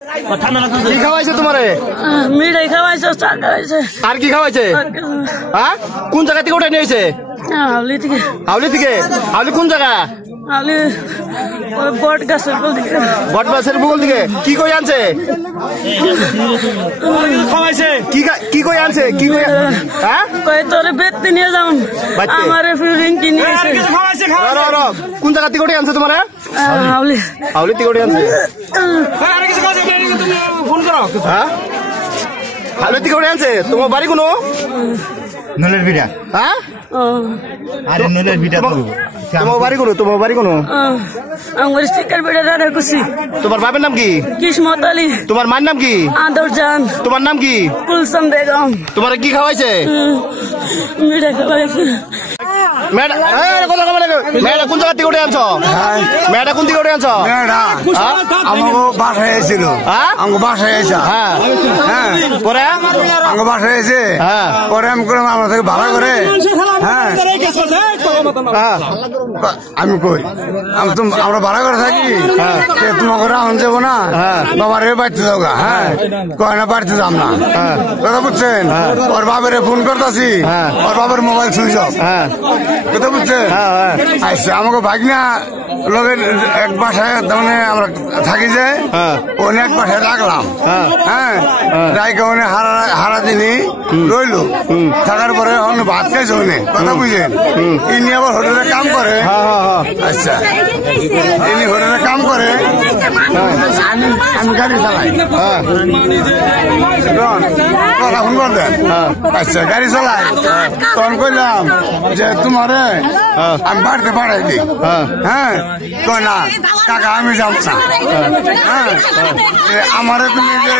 কি খাওয়াইছে তোমারে? মিঠাই খাওয়াইছে, চা খাওয়াইছে। আর কি খাওয়াইছে? হ্যাঁ, কোন জায়গা থেকে উঠে নিয়েছে? হাওলি থেকে। হাওলি থেকে? হাওলি কোন জায়গা? হাওলি বট গাছের বল থেকে। বট গাছের বগল থেকে কি কই আনছে? খাওয়াইছে কি কই আনছে? কি কই? হ্যাঁ, কই তোরে বেতে নিয়ে যাও। আমারে ফিরিং কি নিয়েছে। কোন জায়গা থেকে উঠে আনছে তোমারে? হাওলি। হাওলি থেকে উঠে আনছে। আর কিছু খাওয়াইছে, তুমি ফোন করো। হ্যাঁ, হাওলি থেকে উঠে আনছে। তোমার বাড়ি কোনো? নলের বিড়া। হ্যাঁ, আরে নলের বিড়া তো। তোমার বাড়ি কোনো? তোমার বাড়ি কোনো? আমার স্টিকার বেড়ে রাখছি। তোমার বাপের নাম কি? কিসমত আলী। তোমার মায়ের নাম কি? আদর জান। তোমার নাম কি? কুলসুম বেগম। তোমার কি খাওয়াইছে? মিঠাই খাওয়াইছে। মেয়েটা কোন জায়গা থেকে উঠে আনছো? মেয়েটা কোন থেকে উঠে আনছো? আমাকে বাসায় এসেছিল। আমাকে বাসায় এসে। হ্যাঁ, হ্যাঁ, পরে আমাকে বাসায় এসে। হ্যাঁ, পরে আমি করলাম আমার থেকে ভাড়া করে। হ্যাঁ, আমি কই আমরা ভাড়া করে থাকি। তোমাকে রাউন যাবো না, বাবার বাড়িতে যাও গা। হ্যাঁ, কয় না বাড়িতে যাম না। কথা বুঝছেন? ওর বাবার ফোন করতেছি, ওর বাবার মোবাইল সুইচ অফ। কথা বুঝছেন? আচ্ছা, আমাকে ভাগনা লোকের এক বাসায় মানে আমরা থাকি যে ওনে এক বাসায় রাখলাম। হ্যাঁ, রাইকে ওনে হারা দিনই রইলো। থাকার পরে অন্য ভাত খাইছে ওনে। কথা বুঝলেন? ইনি আবার হোটেলে কাম করে। আচ্ছা, ইনি হোটেলে কাম করে, আমি গাড়ি চালাই। কথা ফোন করতেন। আচ্ছা, গাড়ি চালাই। তখন কইলাম যে তোমারে আমি বাড়িতে পাঠাই দিই। হ্যাঁ, কই না কাকা আমি যাব না। হ্যাঁ, আমারে তুমি যে